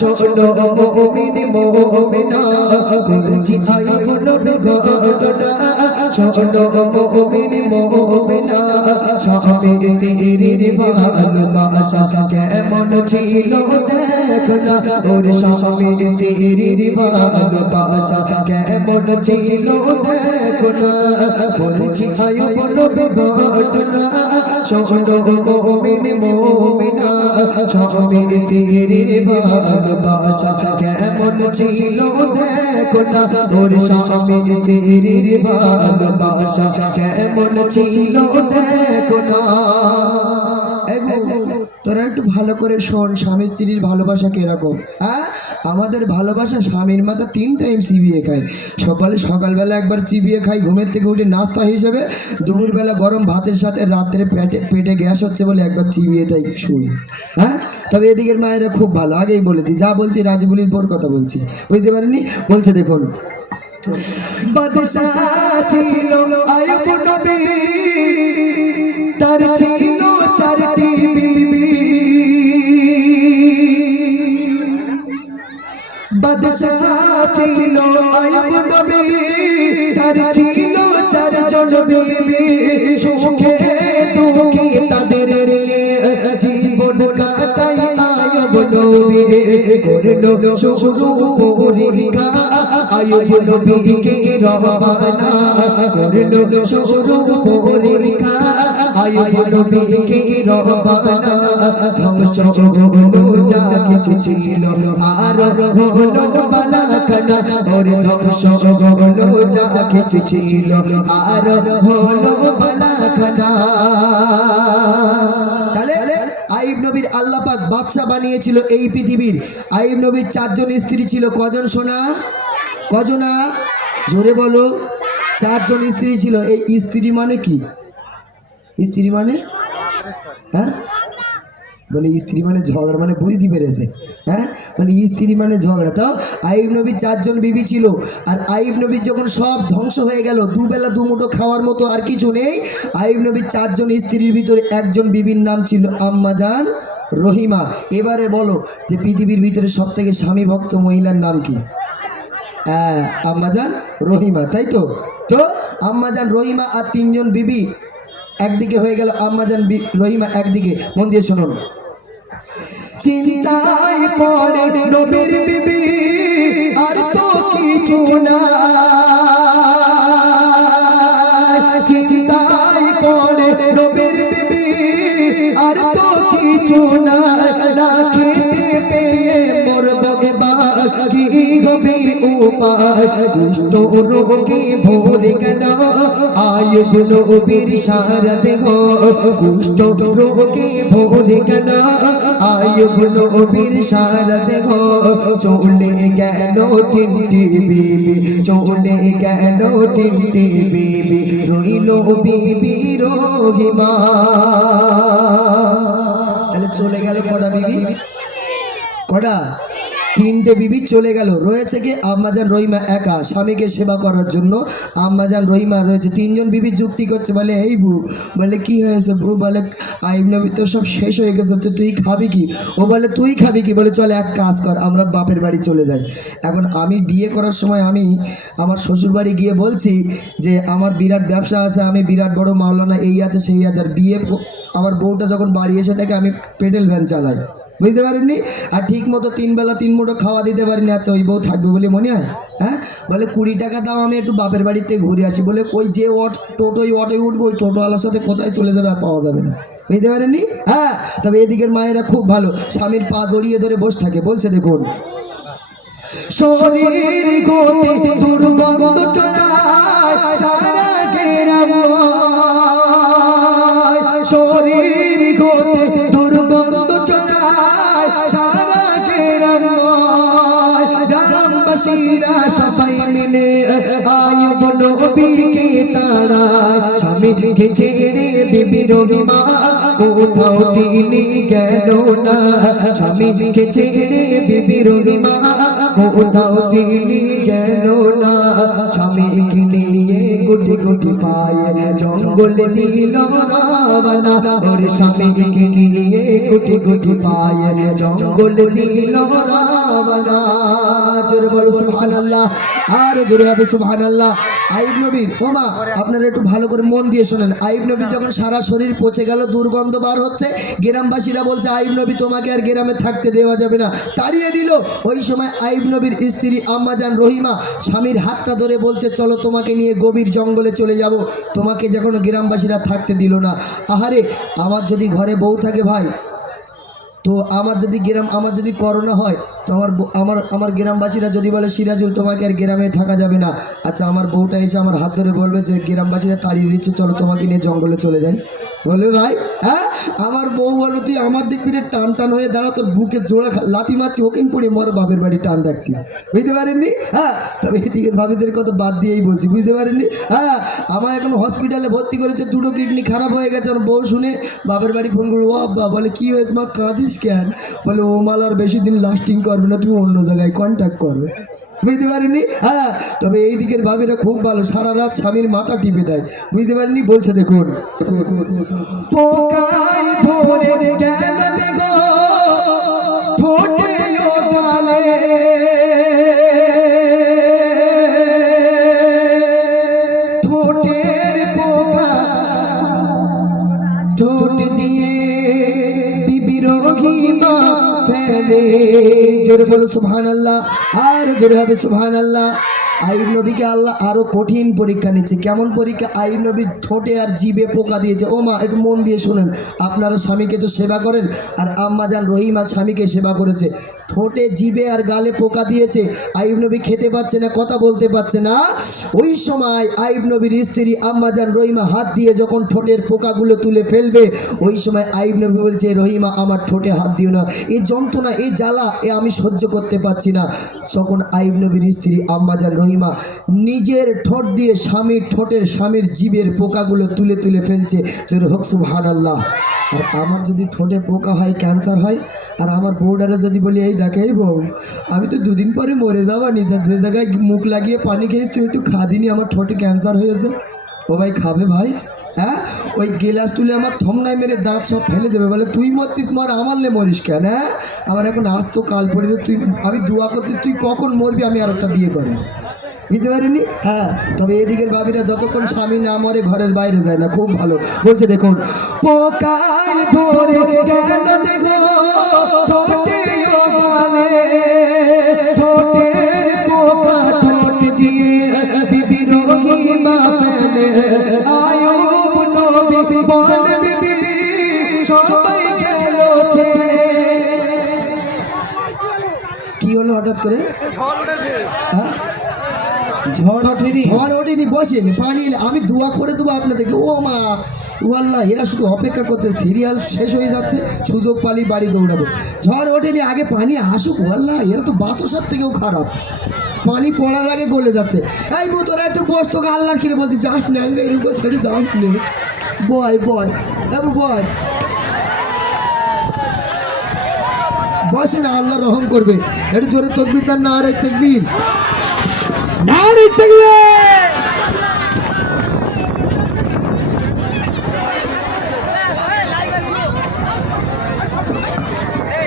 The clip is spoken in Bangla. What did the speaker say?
শোনো মুমিন মুমিনা বলছি আইব নবী ঘটনা শোনো মুমিন মুমিনা স্বামী স্ত্রীর ভালোবাসা কেমন ছিল দেখো না ওর স্বামী স্ত্রীর ভালোবাসা কেমন ছিল দেখো না বলছি আইব নবী ঘটনা শোনো মুমিন মুমিনা স্বামী স্ত্রীর ভালোবাসা কেমন ছিল দেখো না ওর স্বামী স্ত্রীর ভালোবাসা কেমন ছিল দেখো না। তোরা একটু ভালো করে শোন, স্বামী স্ত্রীর ভালোবাসা কিরকম। হ্যাঁ, আমাদের ভালোবাসা স্বামীর মাথা 3 টাইম চিবিয়ে খায়। সকালবেলা একবার চিবিয়ে খাই ঘুমের থেকে উঠে নাস্তা হিসেবে, দুপুরবেলা গরম ভাতের সাথে, রাত্রে পেটে গ্যাস হচ্ছে বলে একবার চিবিয়ে তাই শুই। হ্যাঁ, তবে এদিকের মায়েরা খুব ভালো, আগেই বলেছি, যা বলছি রাজবুলির বোর কথা বলছি, বুঝতে পারিনি। বলছে দেখুন, বাদশা ছিল আইব নবী তার ছিল 4টি বিবি। বাদশা ছিল আইব নবী তার ছিল 4 জন বিবি। সুখে দুঃখে তাদের জীবন কাটাই আইব নবী করলো শুরু পরীক্ষা। আইব নবীকে রবানা করলো শুরু পরীক্ষা। আইব নবীকে রবানা ধ্বংস হলো যা কিছু ছিল আর হলো বালাখানা। ওর ধ্বংস হলো যা কিছু ছিল আর হলো বালাখানা। আইব নবীর আল্লাহ পাক বাদশা বানিয়েছিল এই পৃথিবীর। আইব নবীর 4 জন স্ত্রী ছিল। কজন সোনা? কজনা? জোরে বলো। 4 জন স্ত্রী ছিল। এই স্ত্রী মানে কি? স্ত্রী মানে হ্যাঁ বলে স্ত্রী মানে ঝগড়া, মানে বুঝতে পেরেছে। হ্যাঁ, বলে স্ত্রী মানে ঝগড়া। তো আইব নবীর 4 জন বিবি ছিল। আর আইব নবীর যখন সব ধ্বংস হয়ে গেল, দুবেলা দুমুঠো খাওয়ার মতো আর কিছু নেই, আইব নবীর 4 জন স্ত্রীর ভিতরে একজন বিবির নাম ছিল আম্মাজান রহিমা। এবারে বলো যে পৃথিবীর ভিতরে সব থেকে স্বামী ভক্ত মহিলার নাম কি? হ্যাঁ, আম্মাজান রহিমা, তাই তো। তো আম্মাজান রহিমা আর 3 জন বিবি একদিকে হয়ে গেল, আম্মাজান রহিমা একদিকে। মন দিয়ে শুনুন। চিন্তায় পড়ে নবীর বিবি আর তো কিছু না, চিন্তায় পড়ে নবীর বিবি আর তো কিছু না। না খেতে পেয়ে মরবো এবার কি হবে উপায়, দুষ্ট রোগে ভরে গেল আইব নবীর সারা দেহ। দুষ্ট রোগে ভরে গেল আইব নবীর সারা দেহ। চলে গেল 3টি বিবি, চলে গেল 3টি বিবি, রইল বিবি রহিমা। তাহলে চলে গেল কটা বিবি? কটা? 3টে বিবি চলে গেল। রয়েছে কি? আম্মাজান রহিমা একা স্বামীকে সেবা করার জন্য। আম্মাজান রহিমা রয়েছে। 3 জন বিবি যুক্তি করছে, বলে এই বউ, বলে কি হয়েছে বউ? বলে আইব নবী তো সব শেষ হয়ে গেছে, তো তুই খাবি কি? ও বলে তুই খাবি কি? বলে চলে এক কাজ কর, আমরা বাপের বাড়ি চলে যাই। এখন আমি বিয়ে করার সময় আমি আমার শ্বশুর বাড়ি গিয়ে বলছি যে আমার বিরাট ব্যবসা আছে, আমি বিরাট বড় মাওলানা, এই আছে সেই আছে। আর বিয়ে আমার বউটা যখন বাড়ি এসে থাকে আমি পেটেল ভ্যান চালাই, বুঝতে পারেননি। আর ঠিক মতো 3 বেলা 3 মুঠো খাওয়া দিতে পারিনি। আচ্ছা ওই বউ থাকবে বলে মনে হয়? হ্যাঁ, বলে 20 টাকা দাও, আমি একটু বাপের বাড়িতে ঘুরে আসি। বলে ওই যে টোটোয় উঠবো, ওই টোটোওয়ালার সাথে কোথায় চলে যাবে আর পাওয়া যাবে না, বুঝতে পারেননি। হ্যাঁ, তবে এদিকের মায়েরা খুব ভালো, স্বামীর পা জড়িয়ে ধরে বসে থাকে। বলছে দেখুন, শরীর গতি দুর্গন্ধ চলায় সারা গেরাম, শরীর গতি দুর্গন্ধ চলায় সারা গেরাম। রামবাসীরা সবাই মিলে আইব নবীকে তাড়ায়। স্বামীকে ছেড়ে বিবি রহিমা কোথাও তিনি গেল না। স্বামীকে ছেড়ে বিবি রহিমা কোথাও তিনি গেল না। স্বামীকে নিয়ে গুড কোটি কোটি পায়ে জঙ্গলে দিল রাবণ ওর স্বামীকে নিয়ে কোটি কোটি পায়ে জঙ্গলে দিল রাবণ জোরে বলো সুবহানাল্লাহ আর জোরে হবে সুবহানাল্লাহ আইয়ুব নবীর ওমা আপনারা একটু ভালো করে মন দিয়ে শুনেন আইয়ুব নবী যখন সারা শরীর পচে গেল দুর্গন্ধ বার হচ্ছে গ্রামবাসীরা বলছে আইয়ুব নবী তোমাকে আর গ্রামে থাকতে দেওয়া যাবে না তাড়িয়ে দিল ওই সময় আইয়ুব নবীর স্ত্রী আম্মাজান রহিমা স্বামীর হাতটা ধরে বলছে চলো তোমাকে নিয়ে গভীর জঙ্গলে চলে যাব তোমাকে যখন গ্রামবাসীরা থাকতে দিল না আহারে আমার যদি ঘরে বউ থাকে ভাই তো আমার যদি করোনা হয় তো আমার গ্রামবাসীরা যদি বলে সিরাজুল তোমাকে আর গ্রামে থাকা যাবে না আচ্ছা আমার বউটা এসে আমার হাত ধরে বলবে যে গ্রামবাসীরা তাড়িয়ে দিচ্ছে চলো তোমাকে নিয়ে জঙ্গলে চলে যাই বলবে ভাই হ্যাঁ আমার বউ বলবে তুই আমার দিক ফিরে টান টান হয়ে দাঁড়া তোর বুকে জোড়া লাথি মারছি ওকেন পড়ে মর বাপের বাড়ি টান রাখছি বুঝতে পারেননি হ্যাঁ তবে এদিকের ভাবিদের কত বাদ দিয়েই বলছি বুঝতে পারেননি হ্যাঁ আমার এখন হসপিটালে ভর্তি করেছে দুটো কিডনি খারাপ হয়ে গেছে আমার বউ শুনে বাপের বাড়ি ফোন করবো বাবা বলে কী হয়েছে মা কাঁদিস কেন বলে ও মাল আর বেশি দিন লাস্টিং করবে না তুমি অন্য জায়গায় কন্ট্যাক্ট করবে বুঝতে পারিনি হ্যাঁ তবে এই দিকের ভাবিরা খুব ভালো সারা রাত স্বামীর মাথা টিপে দেয় বুঝতে পারিনি বলছে দেখুন পোকায় ধরে গেল দেখো ঠোঁটে ও গালে ঠোঁটের পোকা ঠোঁট দিয়ে বিবিরোগী মা ফেলে জোরে বলো সুবহানাল্লাহ আর জোরে হবে সুবহানাল্লাহ আইয়ুব নবীকে আল্লাহ আরো কঠিন পরীক্ষা নিচ্ছে কেমন পরীক্ষা আইয়ুব নবীর ঠোঁটে আর জিভে পোকা দিয়েছে ও মা একটু মন দিয়ে শোনেন আপনারা স্বামীকে তো সেবা করেন আর আম্মাজান রহিমা স্বামীকে সেবা করেছে ঠোঁটে জিভে আর গালে পোকা দিয়েছে আইয়ুব নবী খেতে পাচ্ছে না কথা বলতে পারছে না ওই সময় আইয়ুব নবীর স্ত্রী আম্মাজান রহিমা হাত দিয়ে যখন ঠোঁটের পোকাগুলো তুলে ফেলবে ওই সময় আইয়ুব নবী বলছে রহিমা আমার ঠোঁটে হাত দিও না এই যন্ত্রণা এই জ্বালা আমি সহ্য করতে পারছি না তখন আইয়ুব নবীর স্ত্রী আম্মাজান রহিমা নিজের ঠোঁট দিয়ে স্বামীর জিভের পোকাগুলো তুলে তুলে ফেলছে জোরে হোক সুবহানাল্লাহ আর আমার যদি ঠোঁটে পোকা হয় ক্যান্সার হয় আর আমার বউডারে যদি বলি এই দেখে এই বউ আমি তো দুদিন পরে মরে যাবা নি যে জায়গায় মুখ লাগিয়ে পানি খেয়েছি তুই একটু খাদিনি আমার ঠোঁটে ক্যান্সার হয়েছে ও ভাই খাবে ভাই হ্যাঁ ওই গেলাস তুলে আমার থমনায় মেরে দাঁত সব ফেলে দেবে বলে তুই মরতিস মর আমারলে মরিস কেন হ্যাঁ আমার এখন আসতো কাল পরিবেশ তুই আমি দোয়া করতিস তুই কখন মরবি আমি আর একটা বিয়ে করবো বুঝতে পারিনি হ্যাঁ তবে এদিকের ভাবিরা যতক্ষণ স্বামী না মরে ঘরের বাইরে যায় না খুব ভালো বলছে দেখুন পোকায় ধরে গেল দেখো ঠোঁটে ও গালে ঠোঁটের পোকা ঠোঁট দিয়ে বিবিরোগী মা ফেলে আইয়ুব নবী বলে বিবি সবাই গেল ছেড়ে কি হলো হঠাৎ করে হ্যাঁ ঝড় ওঠেনি বসেনি পানি এলে আমি দোয়া করে দেবো আপনাদেরকে ও মা ও আল্লাহ এরা শুধু অপেক্ষা করছে সিরিয়াল শেষ হয়ে যাচ্ছে সুযোগ পালি বাড়ি দৌড়াবো ঝড় ওঠেনি আগে পানি আসুক ও আল্লাহ এরা তো বাতাসার থেকেও খারাপ পানি পড়ার আগে গলে যাচ্ছে এই বউ তোরা একটু বস তোকে আল্লাহ কিনে বলছি যাস না এরকম ছেড়ে যাস নে বয় বসে না আল্লাহ রহম করবে একটু জোরে তকবীর তার না আর তকবীর নারী তাকবীর